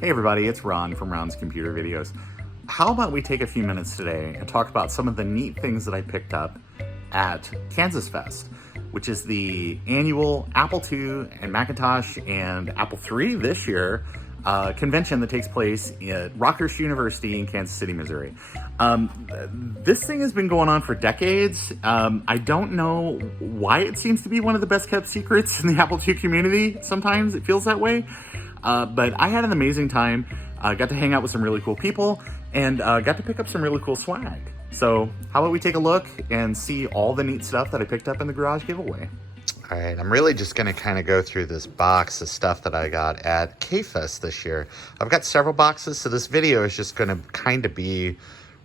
Hey everybody, it's Ron from Ron's Computer Videos. How about we take a few minutes today and talk about some of the neat things that I picked up at Kansasfest, which is the annual Apple II and Macintosh and Apple III this year convention that takes place at Rockhurst University in Kansas City, Missouri. This thing has been going on for decades. I don't know why it seems to be one of the best kept secrets in the Apple II community. Sometimes it feels that way. But I had an amazing time, got to hang out with some really cool people, and got to pick up some really cool swag. So how about we take a look and see all the neat stuff that I picked up in the garage giveaway. All right, I'm really just going to kind of go through this box of stuff that I got at KFEST this year. I've got several boxes, so this video is just going to kind of be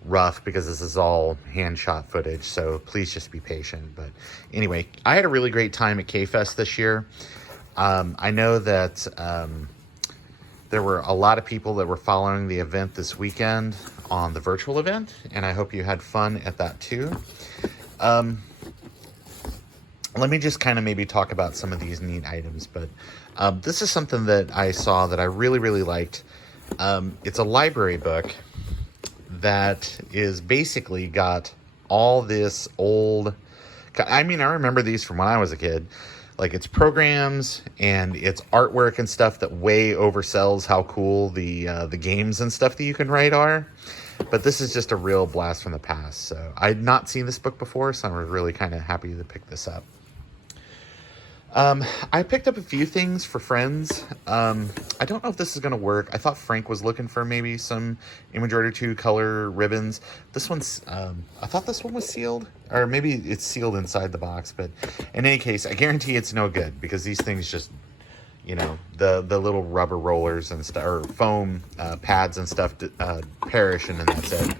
rough because this is all hand shot footage, so please just be patient. But anyway, I had a really great time at KFEST this year. I know that there were a lot of people that were following the event this weekend on the virtual event, and I hope you had fun at that too. Let me just kind of maybe talk about some of these neat items, but this is something that I saw that I really, really liked. It's a library book that is basically got all this old... I mean, I remember these from when I was a kid. Like, it's programs and it's artwork and stuff that way oversells how cool the games and stuff that you can write are. But this is just a real blast from the past. So I had not seen this book before, so I was really kind of happy to pick this up. I picked up a few things for friends. I don't know if this is going to work. I thought Frank was looking for maybe some Image Order 2 color ribbons. This one's, I thought this one was sealed, or maybe it's sealed inside the box, but in any case, I guarantee it's no good because these things just, you know, the little rubber rollers and stuff, or foam pads and stuff perish, and then that's it.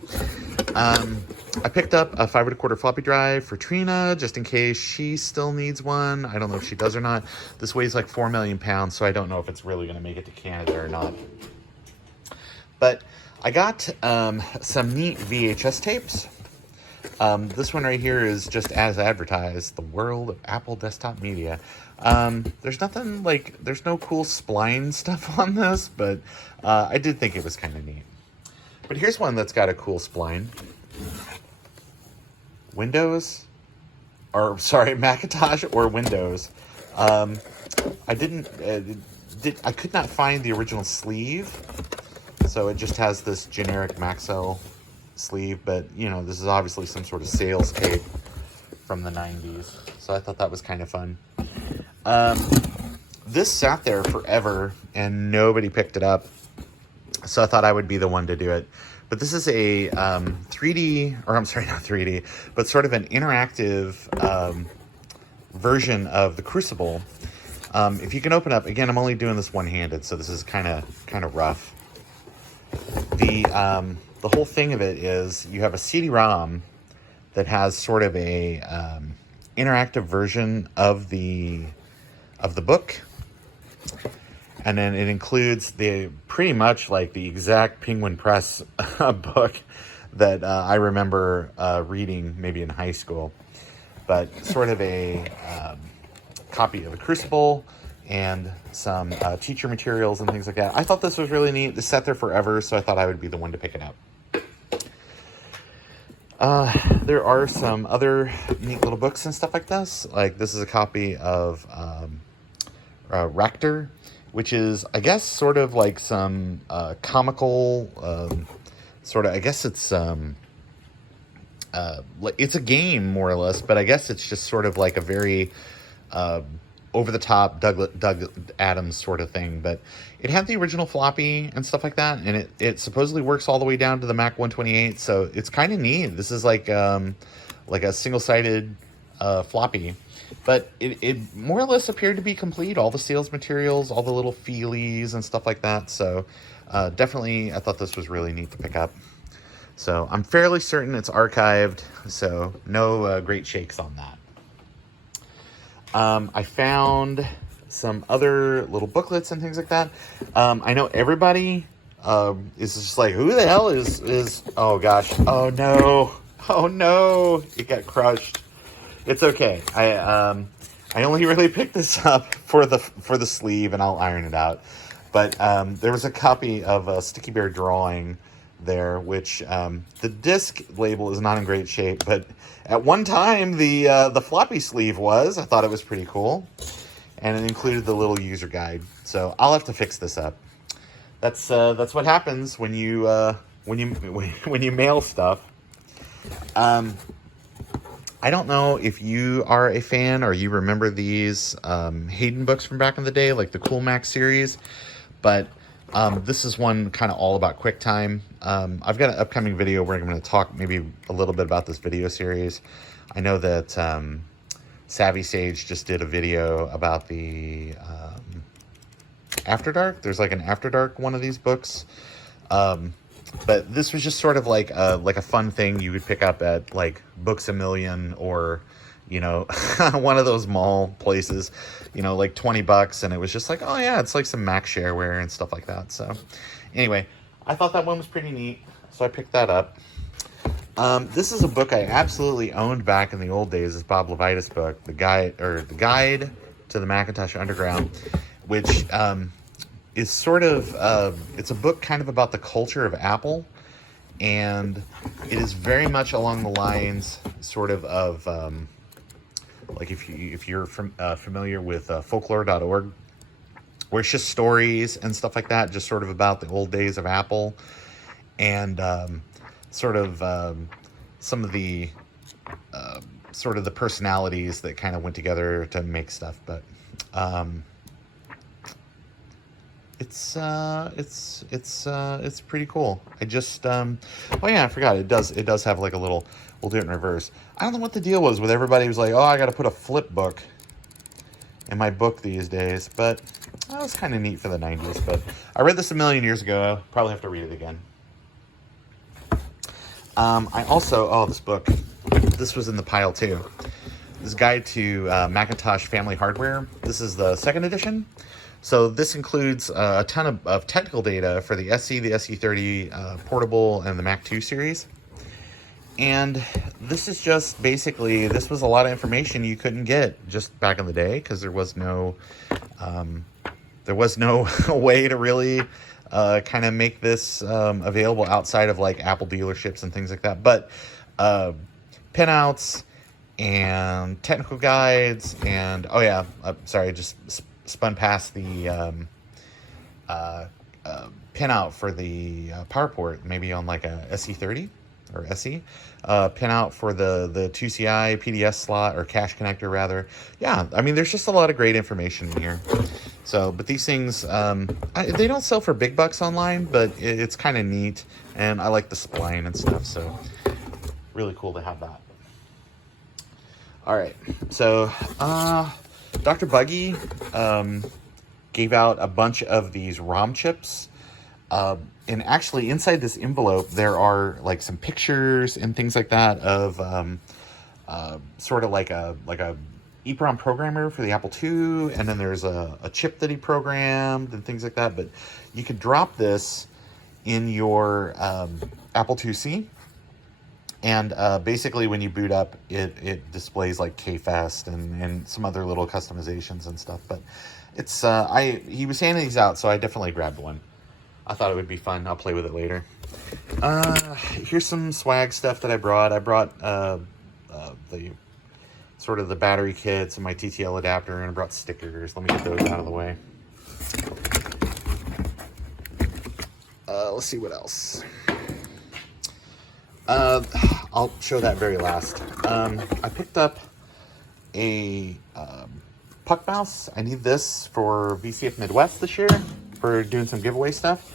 I picked up a 5 1/4 floppy drive for Trina, just in case she still needs one. I don't know if she does or not. This weighs like 4 million pounds, so I don't know if it's really going to make it to Canada or not. But I got some neat VHS tapes. This one right here is just as advertised, The World of Apple Desktop Media. There's nothing like, there's no cool spline stuff on this, but I did think it was kind of neat. But here's one that's got a cool spline. Macintosh or Windows. I could not find the original sleeve, so it just has this generic Maxell sleeve, but you know, this is obviously some sort of sales tape from the 90s, so I thought that was kind of fun. This sat there forever and nobody picked it up, so I thought I would be the one to do it. But this is a 3D, or I'm sorry, not 3D, but sort of an interactive version of the Crucible. If you can open up, again, I'm only doing this one-handed, so this is kind of rough. The whole thing of it is you have a CD-ROM that has sort of a interactive version of the book. And then it includes pretty much like the exact Penguin Press book that I remember reading maybe in high school. But sort of a copy of a Crucible and some teacher materials and things like that. I thought this was really neat. This sat there forever, so I thought I would be the one to pick it up. There are some other neat little books and stuff like this. Like, this is a copy of Rector, which is, I guess, sort of like some comical, sort of, I guess it's a game, more or less, but I guess it's just sort of like a very over-the-top Doug Adams sort of thing. But it had the original floppy and stuff like that, and it supposedly works all the way down to the Mac 128, so it's kind of neat. This is like a single-sided floppy. But it more or less appeared to be complete. All the sales materials, all the little feelies and stuff like that. So definitely, I thought this was really neat to pick up. So I'm fairly certain it's archived. So no great shakes on that. I found some other little booklets and things like that. I know everybody is just like, who the hell is... Oh, gosh. Oh, no. It got crushed. It's okay. I only really picked this up for the sleeve, and I'll iron it out. But there was a copy of a Sticky Bear drawing there, which the disc label is not in great shape, but at one time the floppy sleeve was. I thought it was pretty cool, and it included the little user guide. So I'll have to fix this up. That's what happens when you mail stuff. I don't know if you are a fan or you remember these Hayden books from back in the day, like the Cool Mac series, but this is one kind of all about QuickTime. I've got an upcoming video where I'm going to talk maybe a little bit about this video series. I know that Savvy Sage just did a video about the After Dark. There's like an After Dark one of these books. But this was just sort of like a fun thing you would pick up at like Books A Million or, you know, one of those mall places, you know, like $20. And it was just like, oh yeah, it's like some Mac shareware and stuff like that. So anyway, I thought that one was pretty neat. So I picked that up. This is a book I absolutely owned back in the old days. This Bob Levitas book, the Guide to the Macintosh Underground, which is sort of, it's a book kind of about the culture of Apple, and it is very much along the lines sort of like if you're familiar with folklore.org, where it's just stories and stuff like that, just sort of about the old days of Apple, and sort of some of the sort of the personalities that kind of went together to make stuff. But it's pretty cool. I just oh yeah, I forgot it does have like a little, we'll do it in reverse. I don't know what the deal was with everybody who was like, oh, I got to put a flip book in my book these days, but that was kind of neat for the 90s. But I read this a million years ago. I'll probably have to read it again. I also, this book, this was in the pile too. This Guide to Macintosh Family Hardware. This is the second edition. So this includes a ton of technical data for the SE, the SE30 portable, and the Mac 2 series. And this is just basically, this was a lot of information you couldn't get just back in the day, because there was no way to really kind of make this available outside of like Apple dealerships and things like that. But pinouts and technical guides and, oh yeah, sorry, just spun past the pinout for the power port, maybe on like a SE30 or SE. Pinout for the 2CI PDS slot, or cache connector rather. Yeah, I mean, there's just a lot of great information in here. So, but these things, they don't sell for big bucks online, but it's kind of neat, and I like the spline and stuff, so really cool to have that. All right, so Dr. Buggy gave out a bunch of these ROM chips, and actually inside this envelope there are like some pictures and things like that of sort of like a EEPROM programmer for the Apple II, and then there's a chip that he programmed and things like that. But you could drop this in your Apple IIc, and basically when you boot up, it displays like KFEST and some other little customizations and stuff. But it's he was handing these out, so I definitely grabbed one. I thought it would be fun. I'll play with it later. Here's some swag stuff that I brought. I brought the sort of the battery kits and my TTL adapter, and I brought stickers. Let me get those out of the way. Let's see what else. I'll show that very last. I picked up a puck mouse. I need this for VCF Midwest this year for doing some giveaway stuff.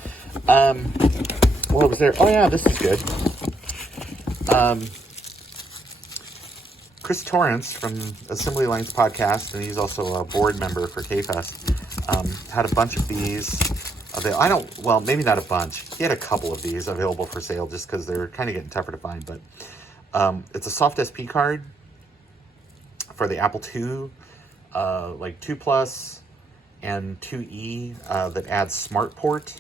What was there? Oh yeah, this is good. Chris Torrence from Assembly Lines podcast, and he's also a board member for KFEST, had a bunch of these available. Well, maybe not a bunch. He had a couple of these available for sale just because they're kind of getting tougher to find. But it's a soft SP card for the Apple II, like 2 Plus and 2E, that adds smart port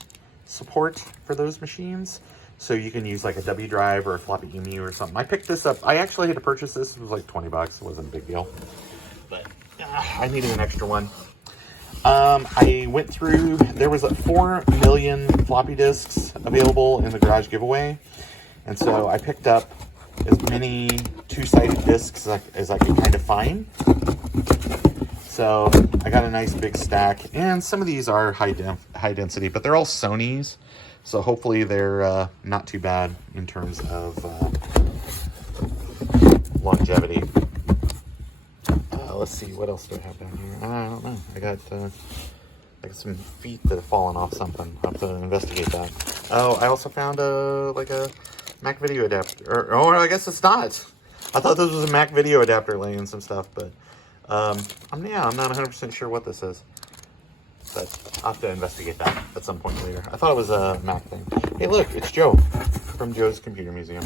support for those machines. So you can use like a W drive or a floppy EMU or something. I picked this up. I actually had to purchase this. It was like $20. It wasn't a big deal. But I needed an extra one. I went through, there was 4 million floppy disks available in the garage giveaway. And so I picked up as many 2-sided discs as I could kind of find. So I got a nice big stack, and some of these are high density, but they're all Sony's. So hopefully they're not too bad in terms of longevity. Let's see, what else do I have down here? I don't know. I got some feet that have fallen off something. I'll have to investigate that. Oh, I also found a Mac video adapter. Oh, I guess it's not. I thought this was a Mac video adapter laying some stuff, but I'm not 100% sure what this is. But I'll have to investigate that at some point later. I thought it was a Mac thing. Hey, look, it's Joe from Joe's Computer Museum.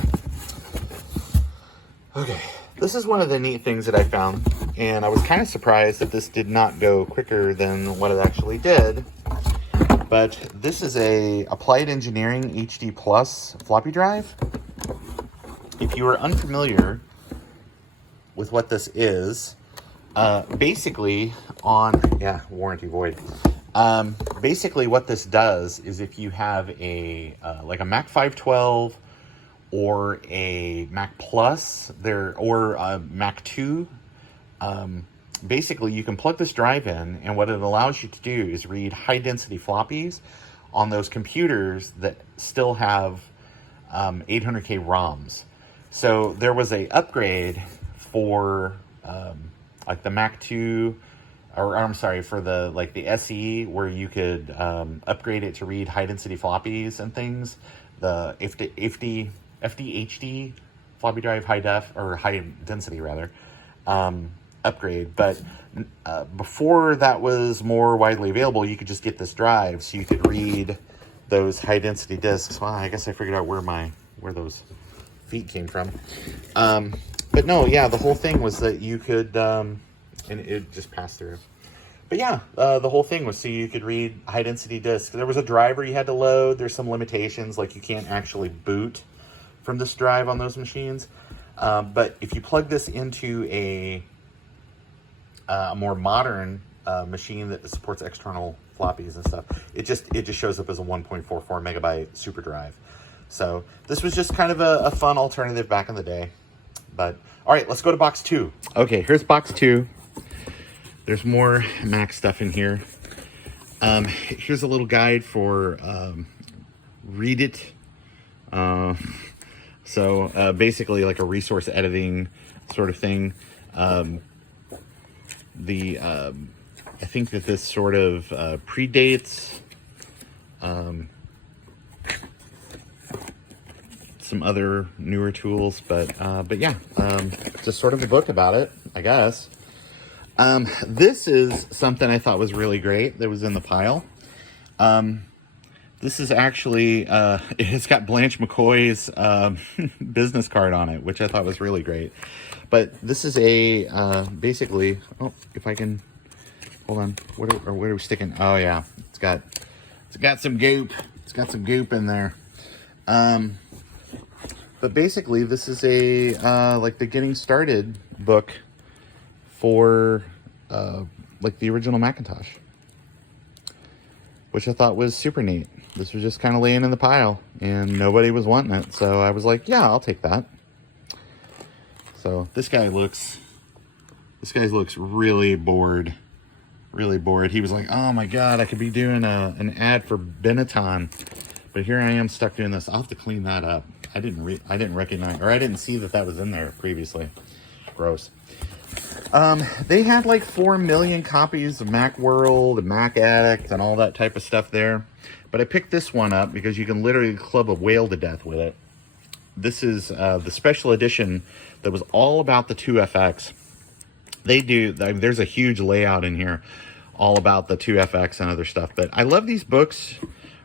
Okay, this is one of the neat things that I found, and I was kind of surprised that this did not go quicker than what it actually did. But this is a Applied Engineering HD Plus floppy drive. If you are unfamiliar with what this is, basically warranty void. Basically what this does is if you have a like a Mac 512 or a Mac Plus or a Mac 2, basically you can plug this drive in, and what it allows you to do is read high density floppies on those computers that still have 800K ROMs. So there was a upgrade for like the Mac 2, or I'm sorry, for the SE, where you could upgrade it to read high density floppies and things. The FDHD floppy drive high density rather upgrade. But before that was more widely available, you could just get this drive so you could read those high density discs. Well, I guess I figured out where those feet came from. But no, yeah, the whole thing was that you could, and it just passed through. But yeah, the whole thing was so you could read high density discs. There was a driver you had to load. There's some limitations, like you can't actually boot from this drive on those machines. But if you plug this into a more modern machine that supports external floppies and stuff, it just shows up as a 1.44 megabyte super drive. So this was just kind of a fun alternative back in the day. But all right, let's go to box 2. Okay, here's box 2. There's more Mac stuff in here. Here's a little guide for Read It. So basically like a resource editing sort of thing. I think that this sort of predates some other newer tools, but yeah, just sort of a book about it, I guess. This is something I thought was really great that was in the pile. This is actually, it's got Blanche McCoy's business card on it, which I thought was really great. But this is a, basically, oh, if I can, hold on, where are we sticking? Oh yeah, it's got some goop. It's got some goop in there. But basically this is a, like the getting started book for, like the original Macintosh, which I thought was super neat. This was just kind of laying in the pile and nobody was wanting it. So I was like, yeah, I'll take that. So this guy looks really bored, really bored. He was like, oh my God, I could be doing an ad for Benetton, but here I am stuck doing this. I'll have to clean that up. I didn't recognize, or I didn't see that was in there previously. Gross. They had like 4 million copies of Macworld and Mac Addict and all that type of stuff there. But I picked this one up because you can literally club a whale to death with it. This is the special edition that was all about the 2FX. There's a huge layout in here all about the 2FX and other stuff. But I love these books.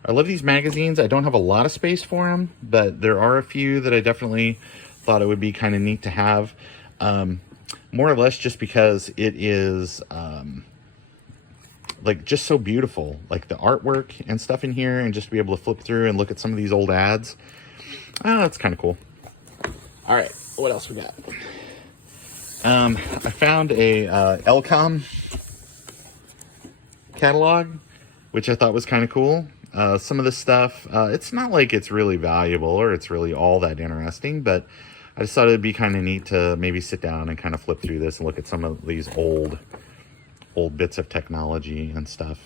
I love these magazines. I don't have a lot of space for them, but there are a few that I definitely thought it would be kind of neat to have. More or less just because it is like just so beautiful, like the artwork and stuff in here, and just to be able to flip through and look at some of these old ads. Oh, that's kind of cool. All right, what else we got? I found a Elcom catalog, which I thought was kind of cool. Some of this stuff, it's not like it's really valuable or it's really all that interesting, but I just thought it'd be kind of neat to maybe sit down and kind of flip through this and look at some of these old bits of technology and stuff,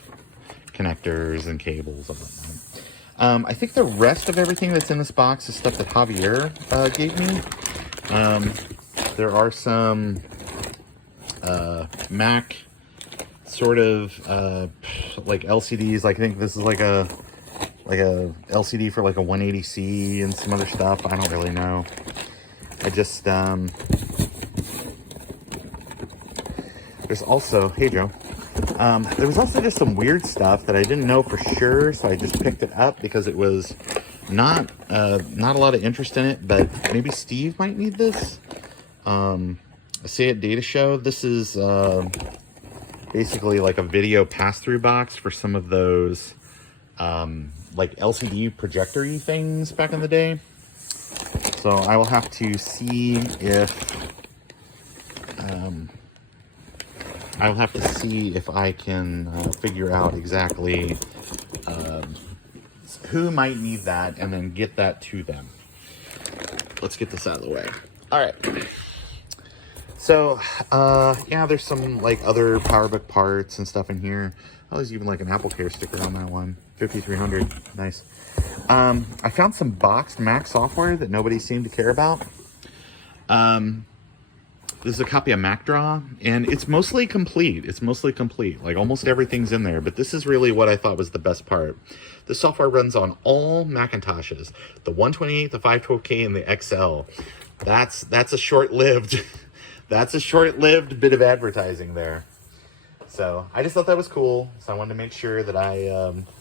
connectors and cables and whatnot. I think the rest of everything that's in this box is stuff that Javier gave me. There are some Mac sort of like LCDs. Like I think this is like a LCD for like a 180C and some other stuff. I don't really know. I just there's also, hey Joe, there was also just some weird stuff that I didn't know for sure, so I just picked it up because it was not a lot of interest in it, but maybe Steve might need this. A Say It Data Show. This is basically like a video pass-through box for some of those like LCD projector-y things back in the day. So I will have to see if I can figure out exactly who might need that and then get that to them. Let's get this out of the way. All right. So, yeah, there's some like other PowerBook parts and stuff in here. Oh, there's even like an AppleCare sticker on that one. 5300, nice. I found some boxed Mac software that nobody seemed to care about. This is a copy of MacDraw, and it's mostly complete. Like almost everything's in there, but this is really what I thought was the best part. The software runs on all Macintoshes, the 128, the 512K, and the XL. That's a short-lived, that's a short-lived bit of advertising there. So I just thought that was cool. So I wanted to make sure that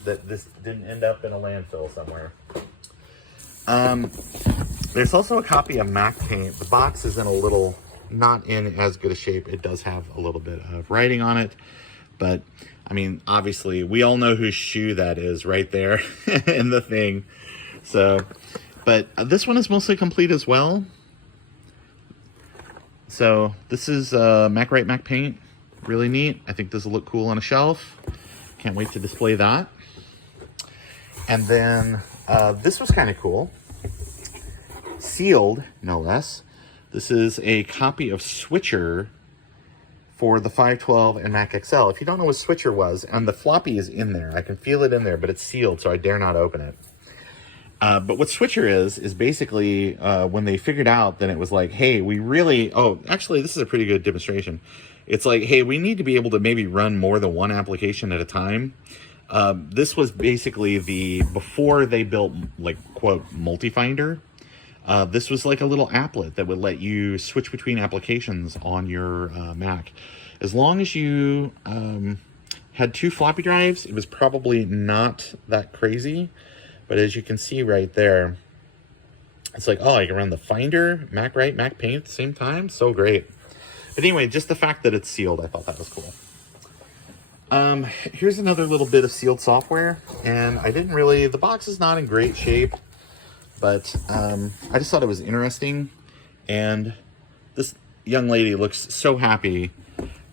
that this didn't end up in a landfill somewhere. There's also a copy of Mac Paint. The box is in a little, not in as good a shape. It does have a little bit of writing on it, but I mean, obviously we all know whose shoe that is right there in the thing. So, but this one is mostly complete as well. So this is MacWrite Mac Paint. Really neat. I think this will look cool on a shelf. Can't wait to display that. And then this was kind of cool. Sealed, no less. This is a copy of Switcher for the 512 and Mac XL. If you don't know what Switcher was, and the floppy is in there. I can feel it in there, but it's sealed, so I dare not open it. But what Switcher is basically when they figured out that it was like, hey, we really... Oh, actually, this is a pretty good demonstration. It's like, hey, we need to be able to maybe run more than one application at a time. This was basically before they built, like, quote, multi-finder. This was like a little applet that would let you switch between applications on your Mac. As long as you had 2 floppy drives, it was probably not that crazy. But as you can see right there, it's like, oh, I can run the Finder, MacWrite, Mac Paint at the same time. So great. But anyway, just the fact that it's sealed, I thought that was cool. Here's another little bit of sealed software. And I didn't really, the box is not in great shape. But I just thought it was interesting. And this young lady looks so happy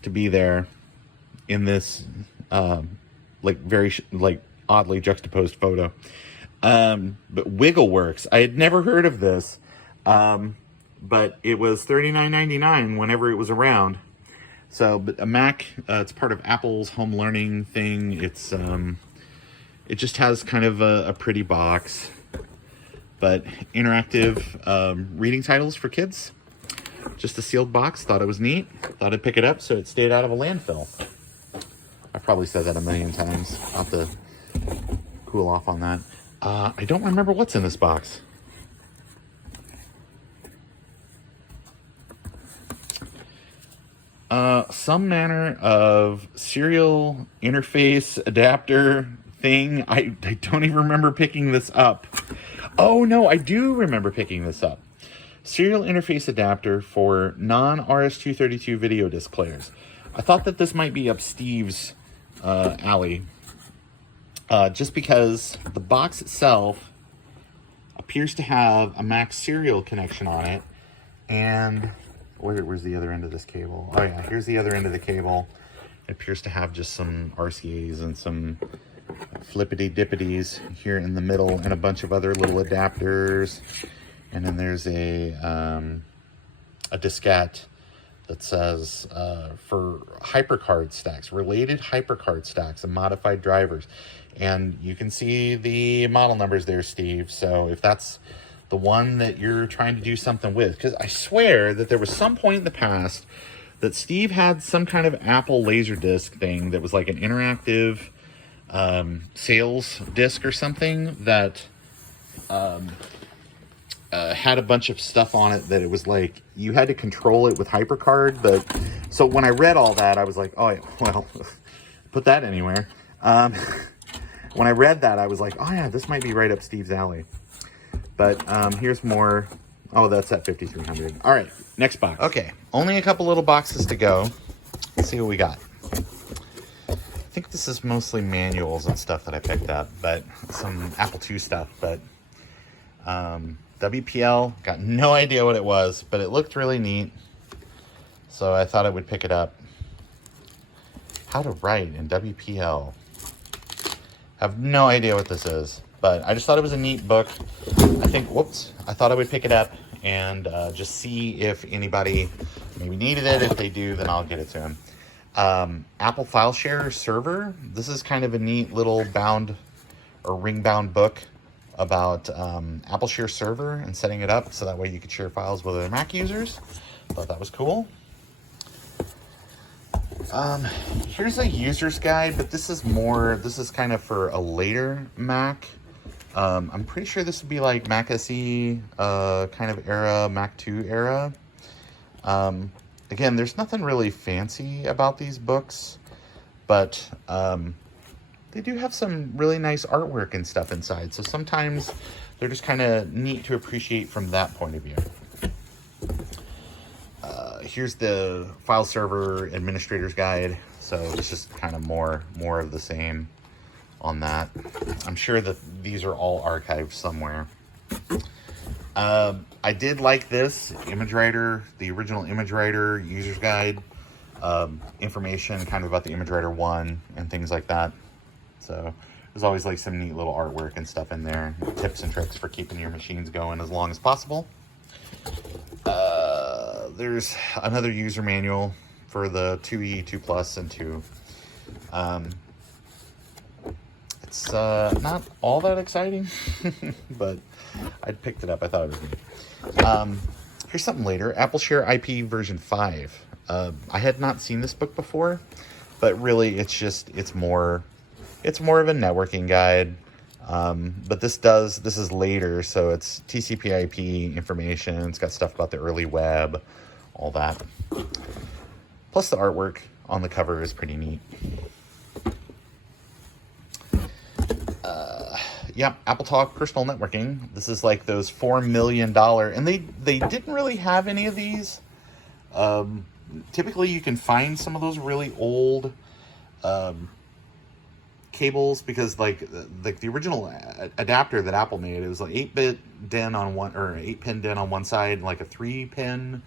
to be there in this, like, very, like, oddly juxtaposed photo. But WiggleWorks, I had never heard of this, but it was $39.99 whenever it was around. So, but a Mac, it's part of Apple's home learning thing. It's, it just has kind of a pretty box, but interactive reading titles for kids. Just a sealed box. Thought it was neat. Thought I'd pick it up so it stayed out of a landfill. I've probably said that a million times. I'll have to cool off on that. I don't remember what's in this box. Some manner of serial interface adapter thing. I don't even remember picking this up. Oh no, I do remember picking this up. Serial interface adapter for non-RS-232 video disc players. I thought that this might be up Steve's alley. Just because the box itself appears to have a Mac serial connection on it. And where's the other end of this cable? Oh yeah, here's the other end of the cable. It appears to have just some RCAs and some flippity dippities here in the middle, and a bunch of other little adapters. And then there's a diskette that says for HyperCard stacks, related HyperCard stacks and modified drivers. And you can see the model numbers there, Steve. So if that's the one that you're trying to do something with, because I swear that there was some point in the past that Steve had some kind of Apple Laserdisc thing that was like an interactive sales disc or something that had a bunch of stuff on it that it was like you had to control it with HyperCard. But so when I read all that, I was like, oh, well, put that anywhere. When I read that, I was like, oh yeah, this might be right up Steve's alley. But here's more. Oh, that's at 5,300. All right, next box. Okay, only a couple little boxes to go. Let's see what we got. I think this is mostly manuals and stuff that I picked up, but some Apple II stuff. But WPL, got no idea what it was, but it looked really neat. So I thought I would pick it up. How to write in WPL. Have no idea what this is, but I just thought it was a neat book. I thought I would pick it up and just see if anybody maybe needed it. If they do, then I'll get it to them. Apple File Share Server. This is kind of a neat little bound or ring bound book about Apple Share Server and setting it up so that way you could share files with other Mac users. Thought that was cool. Here's a user's guide, but this is kind of for a later Mac. I'm pretty sure this would be like Mac SE kind of era, Mac 2 era. Again, there's nothing really fancy about these books, but they do have some really nice artwork and stuff inside. So sometimes they're just kind of neat to appreciate from that point of view. Here's the file server administrator's guide. So it's just kind of more of the same on that. I'm sure that these are all archived somewhere. I did like this ImageWriter, the original ImageWriter user's guide, information kind of about the ImageWriter 1 and things like that. So there's always like some neat little artwork and stuff in there, tips and tricks for keeping your machines going as long as possible. There's another user manual for the 2E, 2 Plus, and 2. It's not all that exciting, but I picked it up. I thought it was neat. Here's something later. Apple Share IP version 5. I had not seen this book before, but really it's more of a networking guide. But this is later, so it's TCP/IP information. It's got stuff about the early web, all that. Plus the artwork on the cover is pretty neat. Yeah, Apple Talk Personal Networking. This is like those $4 million, and they didn't really have any of these. Typically, you can find some of those really old cables, because like the original adapter that Apple made, it was like 8-bit DIN on one, or 8-pin DIN on one side, and like a 3-pin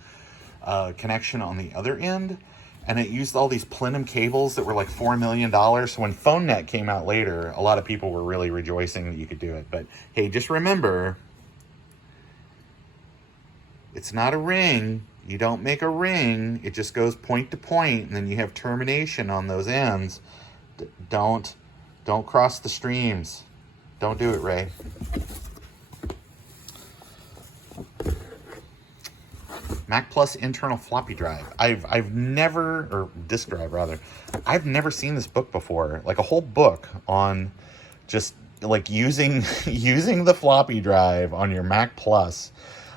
connection on the other end. And it used all these plenum cables that were like $4 million. So when PhoneNet came out later, a lot of people were really rejoicing that you could do it. But hey, just remember, it's not a ring. You don't make a ring. It just goes point to point, and then you have termination on those ends. Don't cross the streams. Don't do it, Ray. Mac Plus internal floppy drive. I've never, or disk drive rather, I've never seen this book before. Like a whole book on just like using the floppy drive on your Mac Plus.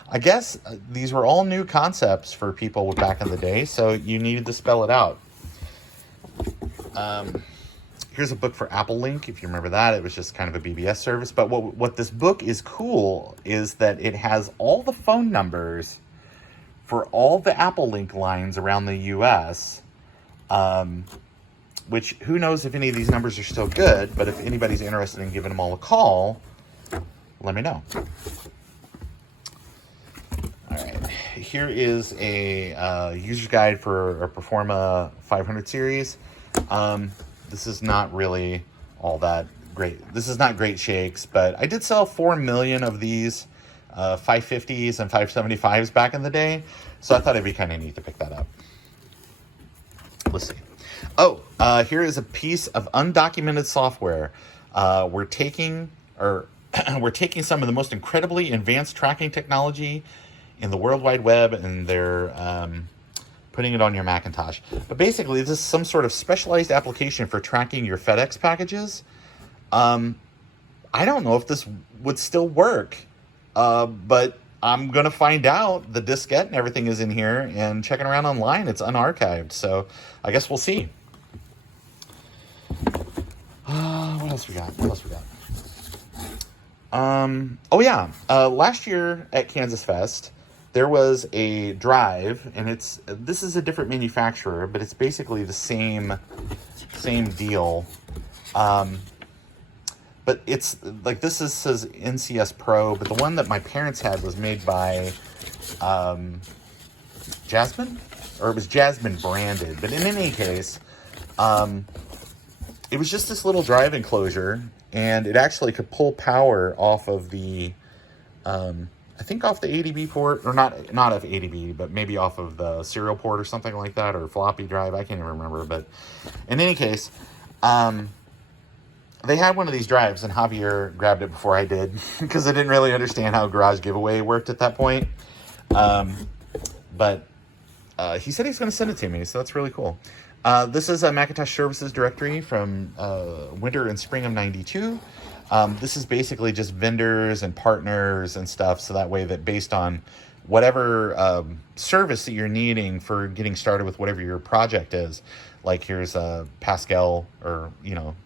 I guess these were all new concepts for people back in the day, so you needed to spell it out. Here's a book for Apple Link, if you remember that. It was just kind of a BBS service. But what this book is cool is that it has all the phone numbers for all the Apple Link lines around the US, which who knows if any of these numbers are still good, but if anybody's interested in giving them all a call, let me know. All right, here is a user's guide for a Performa 500 series. This is not really all that great. This is not great shakes, but I did sell 4 million of these 550s and 575s back in the day, so I thought it'd be kind of neat to pick that up. Let's see. Oh, here is a piece of undocumented software. We're taking some of the most incredibly advanced tracking technology in the World Wide Web, and they're putting it on your Macintosh. But basically, this is some sort of specialized application for tracking your FedEx packages. I don't know if this would still work, but I'm going to find out. The diskette and everything is in here, and checking around online, it's unarchived. So I guess we'll see. What else we got? Oh yeah, last year at Kansasfest, there was a drive, and this is a different manufacturer, but it's basically the same deal. But it's like, says NCS Pro, but the one that my parents had was made by Jasmine, or it was Jasmine branded. But in any case, it was just this little drive enclosure, and it actually could pull power off of the, I think off the ADB port, or not off ADB, but maybe off of the serial port or something like that, or floppy drive. I can't even remember. But in any case, they had one of these drives, and Javier grabbed it before I did because I didn't really understand how Garage Giveaway worked at that point. But he said he's going to send it to me, so that's really cool. This is a Macintosh services directory from winter and spring of '92. This is basically just vendors and partners and stuff, so that way that based on whatever service that you're needing for getting started with whatever your project is, like here's Pascal, or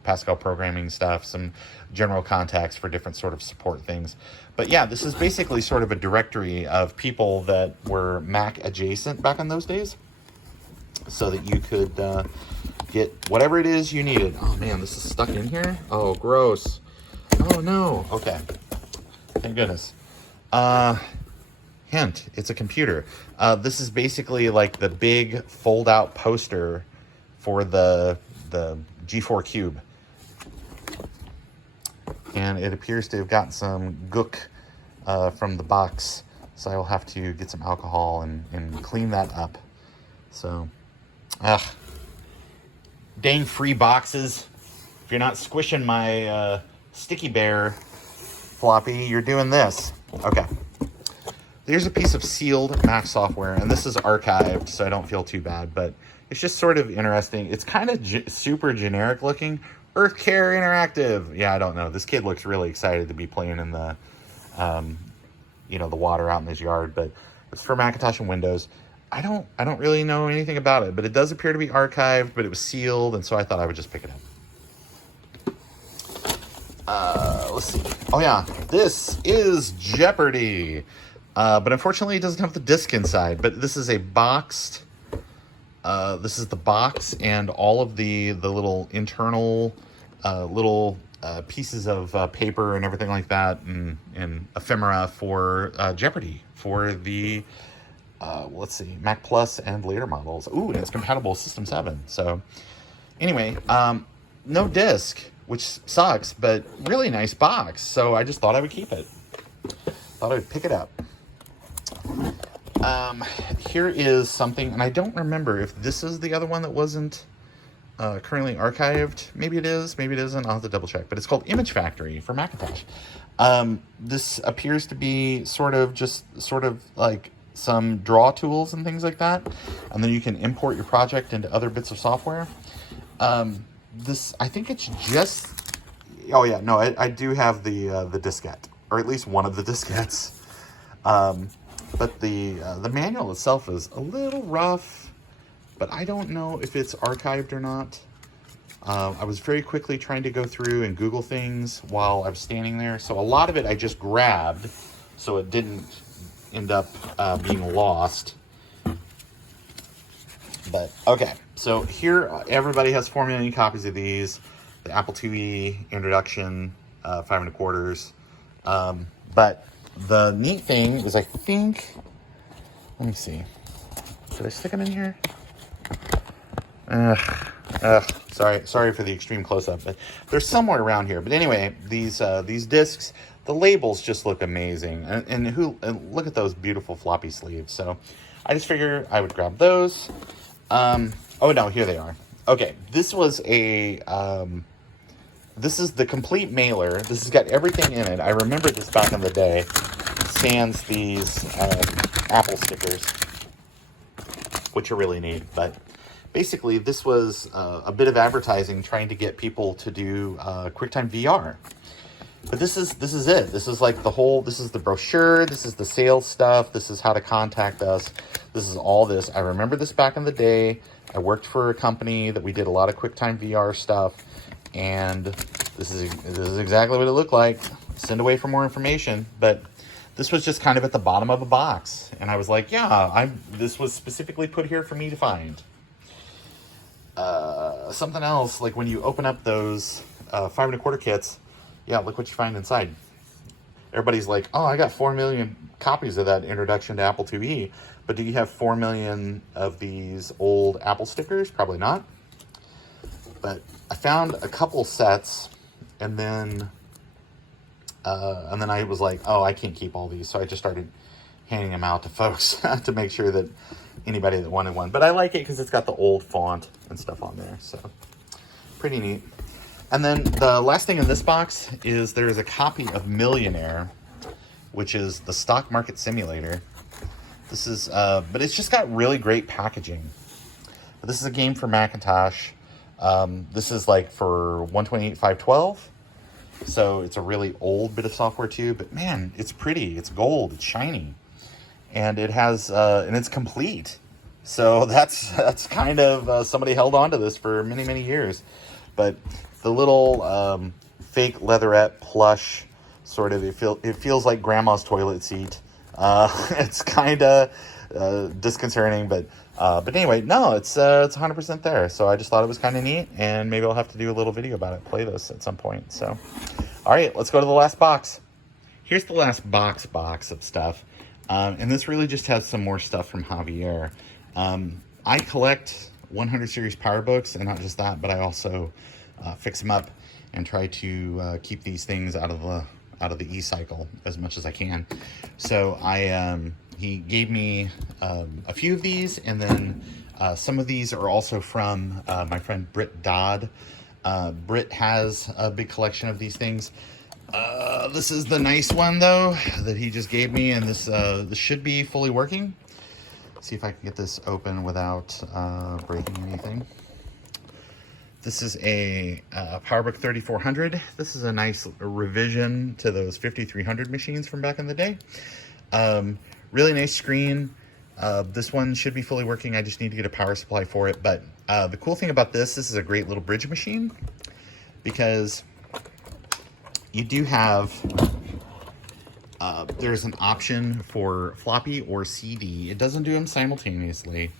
Pascal programming stuff, some general contacts for different sort of support things. But yeah, this is basically sort of a directory of people that were Mac adjacent back in those days, so that you could get whatever it is you needed. Oh man, this is stuck in here. Oh, gross. Oh no. Okay. Thank goodness. Hint, it's a computer. This is basically like the big fold-out poster for the G4 Cube. And it appears to have gotten some gook from the box, so I will have to get some alcohol and clean that up. So, dang free boxes. If you're not squishing my Sticky Bear floppy, you're doing this. Okay. There's a piece of sealed Mac software, and this is archived, so I don't feel too bad, but it's just sort of interesting. It's kind of super generic looking. Earth Care Interactive. Yeah, I don't know. This kid looks really excited to be playing in the, the water out in his yard, but it's for Macintosh and Windows. I don't really know anything about it, but it does appear to be archived, but it was sealed, and so I thought I would just pick it up. Let's see. Oh yeah, this is Jeopardy. But unfortunately it doesn't have the disc inside, but this is a boxed, this is the box and all of the little internal, pieces of paper and everything like that, and ephemera for Jeopardy for the, let's see, Mac Plus and later models. Ooh, and it's compatible with System 7. So anyway, no disc, which sucks, but really nice box. So I just thought I would keep it. Thought I would pick it up. Here is something, and I don't remember if this is the other one that wasn't currently archived. Maybe it is, maybe it isn't. I'll have to double check. But it's called Image Factory for Macintosh. This appears to be sort of like some draw tools and things like that, and then you can import your project into other bits of software. This, I think it's just, oh yeah, no, I do have the diskette, or at least one of the diskettes. But the manual itself is a little rough, but I don't know if it's archived or not. I was very quickly trying to go through and Google things while I was standing there, so a lot of it I just grabbed, so it didn't end up being lost. But okay, so here everybody has 4 million copies of these. The Apple IIe introduction, 5 1/4. But the neat thing is, I think, let me see. Did I stick them in here? Sorry for the extreme close-up, but they're somewhere around here. But anyway, these discs, the labels just look amazing, and look at those beautiful floppy sleeves. So I just figured I would grab those. Oh no, here they are. Okay, this was a this is the complete mailer. This has got everything in it. I remember this back in the day. Sans these Apple stickers, which are really neat. But basically, this was a bit of advertising trying to get people to do QuickTime VR. But this is it. This is like the whole. This is the brochure. This is the sales stuff. This is how to contact us. This is all this. I remember this back in the day. I worked for a company that we did a lot of QuickTime VR stuff, and this is exactly what it looked like. Send away for more information, but this was just kind of at the bottom of a box, and I was like, yeah, this was specifically put here for me to find. Something else, like when you open up those 5 1/4 kits, yeah, look what you find inside. Everybody's like, oh, I got 4 million copies of that introduction to Apple IIe, but do you have 4 million of these old Apple stickers? Probably not. But I found a couple sets, and then I was like, oh, I can't keep all these. So I just started handing them out to folks to make sure that anybody that wanted one. But I like it because it's got the old font and stuff on there. So pretty neat. And then the last thing in this box is there is a copy of Millionaire, which is the stock market simulator. This is, but it's just got really great packaging. But this is a game for Macintosh. This is like for 128/512. So it's a really old bit of software too, but man, it's pretty, it's gold, it's shiny. And it has, and it's complete. So that's kind of, somebody held on to this for many, many years. But the little fake leatherette plush, sort of, it feels like grandma's toilet seat. It's kind of disconcerting, but anyway, no, it's 100% there. So I just thought it was kind of neat, and maybe I'll have to do a little video about it, play this at some point. So, all right, let's go to the last box. Here's the last box of stuff, and this really just has some more stuff from Javier. I collect 100 series PowerBooks, and not just that, but I also fix them up and try to keep these things out of the e-cycle as much as I can. So he gave me a few of these, and then some of these are also from my friend Britt Dodd. Britt has a big collection of these things. This is the nice one though that he just gave me, and this should be fully working. See if I can get this open without breaking anything. This is a PowerBook 3400. This is a nice revision to those 5300 machines from back in the day. Really nice screen. This one should be fully working. I just need to get a power supply for it. But the cool thing about this is a great little bridge machine, because you do have, there's an option for floppy or CD. It doesn't do them simultaneously,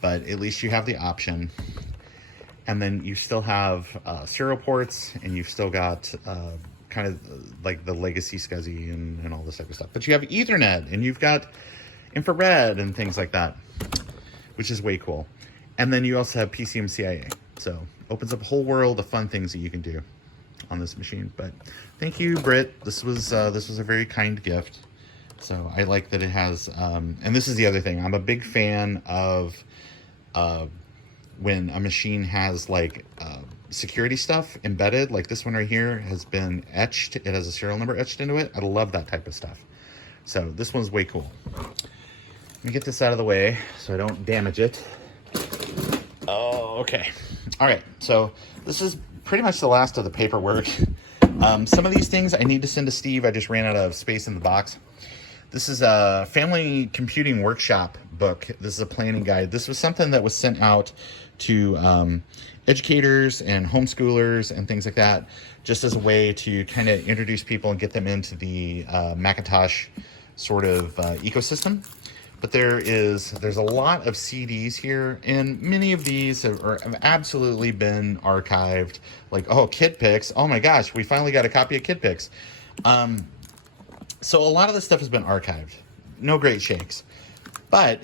but at least you have the option. And then you still have serial ports, and you've still got kind of like the legacy SCSI and all this type of stuff. But you have Ethernet, and you've got infrared and things like that, which is way cool. And then you also have PCMCIA. So opens up a whole world of fun things that you can do on this machine. But thank you, Britt. This was a very kind gift. So I like that it has, and this is the other thing. I'm a big fan of when a machine has like security stuff embedded, like this one right here has been etched. It has a serial number etched into it. I love that type of stuff. So this one's way cool. Let me get this out of the way so I don't damage it. Oh, okay. All right, so this is pretty much the last of the paperwork. Some of these things I need to send to Steve. I just ran out of space in the box. This is a family computing workshop book. This is a planning guide. This was something that was sent out to educators and homeschoolers and things like that, just as a way to kind of introduce people and get them into the Macintosh sort of ecosystem. But there's a lot of CDs here, and many of these have absolutely been archived. Like, oh, Kid Picks. Oh my gosh, we finally got a copy of Kid Picks. So a lot of this stuff has been archived. No great shakes. But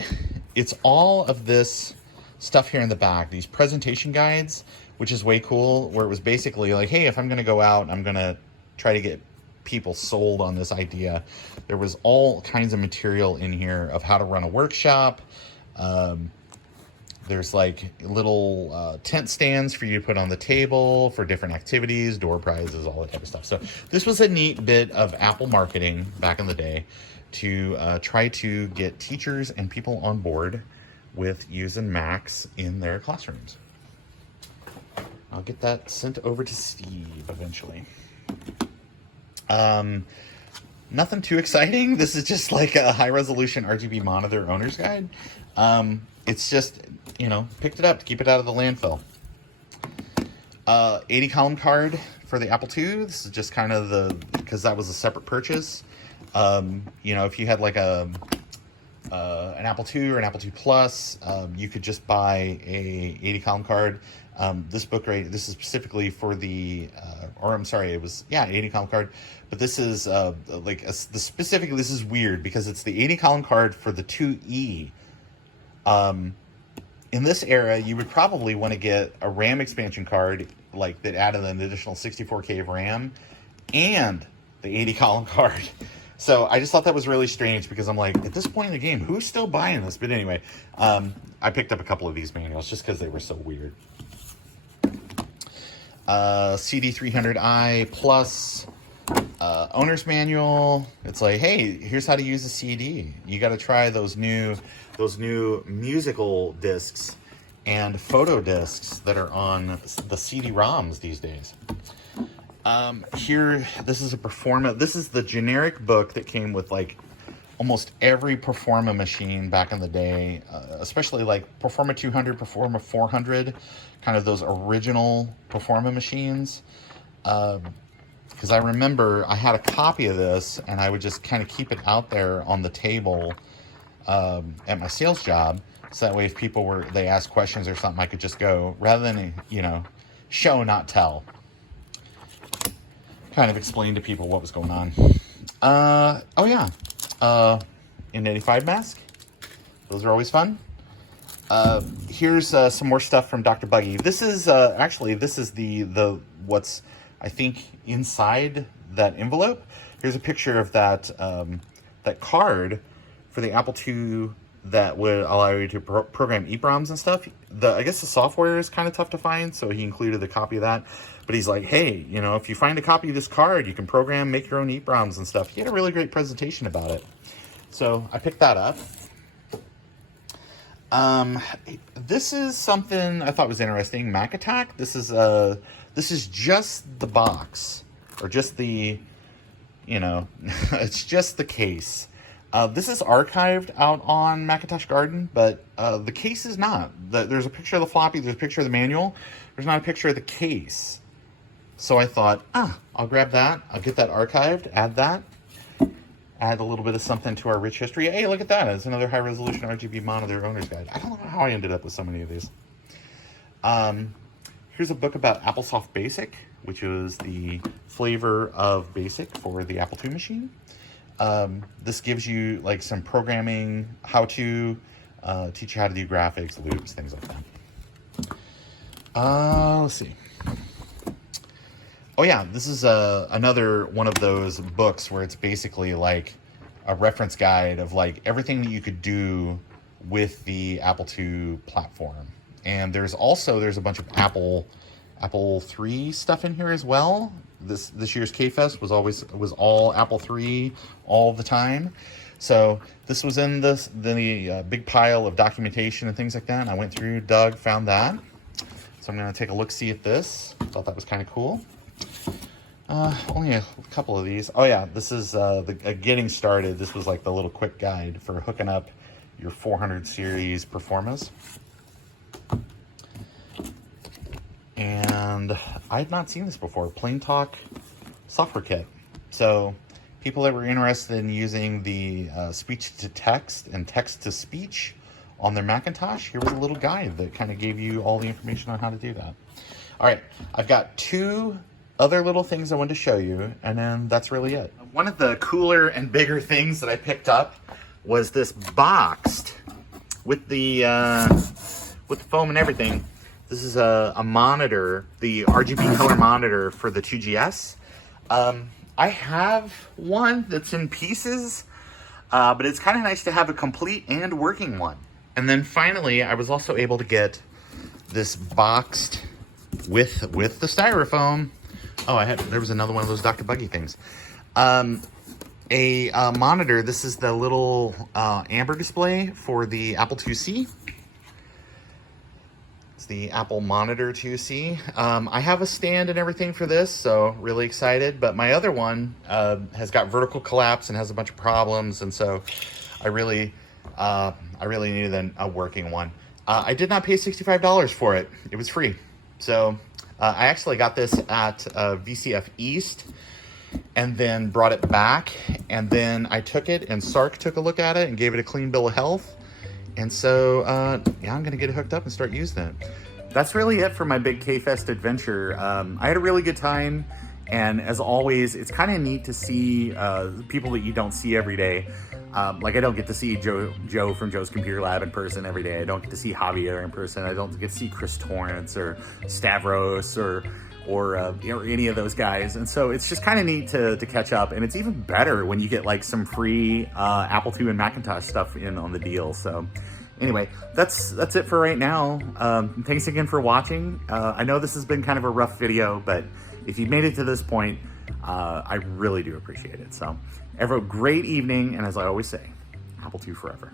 it's all of this stuff here in the back, these presentation guides, which is way cool, where it was basically like, hey, if I'm going to go out, I'm going to try to get people sold on this idea. There was all kinds of material in here of how to run a workshop. There's like little tent stands for you to put on the table for different activities, door prizes, all that type of stuff. So this was a neat bit of Apple marketing back in the day to try to get teachers and people on board with using Macs in their classrooms. I'll get that sent over to Steve eventually. Nothing too exciting. This is just like a high-resolution RGB monitor owner's guide. It's just, you know, picked it up to keep it out of the landfill. 80 column card for the Apple II. This is just kind of because that was a separate purchase. You know, if you had like an Apple II or an Apple II Plus, you could just buy a 80 column card. This book, right, this is specifically for the, or I'm sorry, it was, yeah, 80 column card, but this is specifically, this is weird because it's the 80 column card for the 2E. In this era, you would probably want to get a RAM expansion card, like that added an additional 64K of RAM, and the 80 column card. So I just thought that was really strange because I'm like, at this point in the game, who's still buying this? But anyway, I picked up a couple of these manuals just because they were so weird. CD300i Plus owner's manual. It's like, hey, here's how to use a CD. You got to try those new musical discs and photo discs that are on the CD-ROMs these days. Here, this is the generic book that came with like almost every Performa machine back in the day, especially like Performa 200, Performa 400, kind of those original Performa machines. Because I remember I had a copy of this and I would just kind of keep it out there on the table at my sales job. So that way if people they asked questions or something, I could just go, rather than, you know, show, not tell. Kind of explain to people what was going on. Oh yeah. N95 mask. Those are always fun. Here's some more stuff from Dr. Buggy. This is actually the what's I think inside that envelope. Here's a picture of that that card for the Apple II that would allow you to program EEPROMs and stuff. I guess the software is kind of tough to find, so he included a copy of that. But he's like, hey, you know, if you find a copy of this card, you can make your own EEPROMs and stuff. He had a really great presentation about it. So I picked that up. This is something I thought was interesting. Mac Attack. This is just the box, or just the, you know, it's just the case. This is archived out on Macintosh Garden, but the case is not. There's a picture of the floppy, there's a picture of the manual. There's not a picture of the case. So I thought, I'll grab that. I'll get that archived, add that. Add a little bit of something to our rich history. Hey, look at that. It's another high-resolution RGB monitor owner's guide. I don't know how I ended up with so many of these. Here's a book about AppleSoft Basic, which is the flavor of Basic for the Apple II machine. This gives you like some programming, how-to, teach you how to do graphics, loops, things like that. Let's see. Oh yeah, this is another one of those books where it's basically like a reference guide of like everything that you could do with the Apple II platform. And there's a bunch of Apple III stuff in here as well. This year's KFEST was all Apple III all the time. So this was in the big pile of documentation and things like that. And I went through, dug, found that. So I'm going to take a look-see at this. Thought that was kind of cool. Only a couple of these. Oh yeah, this is getting started. This was like the little quick guide for hooking up your 400 series Performas. And I had not seen this before. Plain Talk software kit. So people that were interested in using the speech to text and text to speech on their Macintosh, here was a little guide that kind of gave you all the information on how to do that. All right, I've got two other little things I wanted to show you, and then that's really it. One of the cooler and bigger things that I picked up was this boxed with the with the foam and everything. This is a monitor, the RGB color monitor for the 2GS. I have one that's in pieces, but it's kind of nice to have a complete and working one. And then finally, I was also able to get this boxed with the styrofoam. Oh, there was another one of those Dr. Buggy things. A monitor. This is the little amber display for the Apple IIc. It's the Apple Monitor 2C. I have a stand and everything for this, so really excited. But my other one has got vertical collapse and has a bunch of problems, and so I really needed a working one. I did not pay $65 for it. It was free. So I actually got this at VCF East and then brought it back. And then I took it and Sark took a look at it and gave it a clean bill of health. And so, yeah, I'm going to get it hooked up and start using it. That's really it for my big KFEST adventure. I had a really good time. And as always, it's kind of neat to see people that you don't see every day. Like I don't get to see Joe from Joe's Computer Lab in person every day. I don't get to see Javier in person. I don't get to see Chris Torrence or Stavros or any of those guys. And so it's just kind of neat to catch up. And it's even better when you get like some free Apple II and Macintosh stuff in on the deal. So anyway, that's it for right now. Thanks again for watching. I know this has been kind of a rough video, but if you made it to this point, I really do appreciate it. So have a great evening, and as I always say, Apple II forever.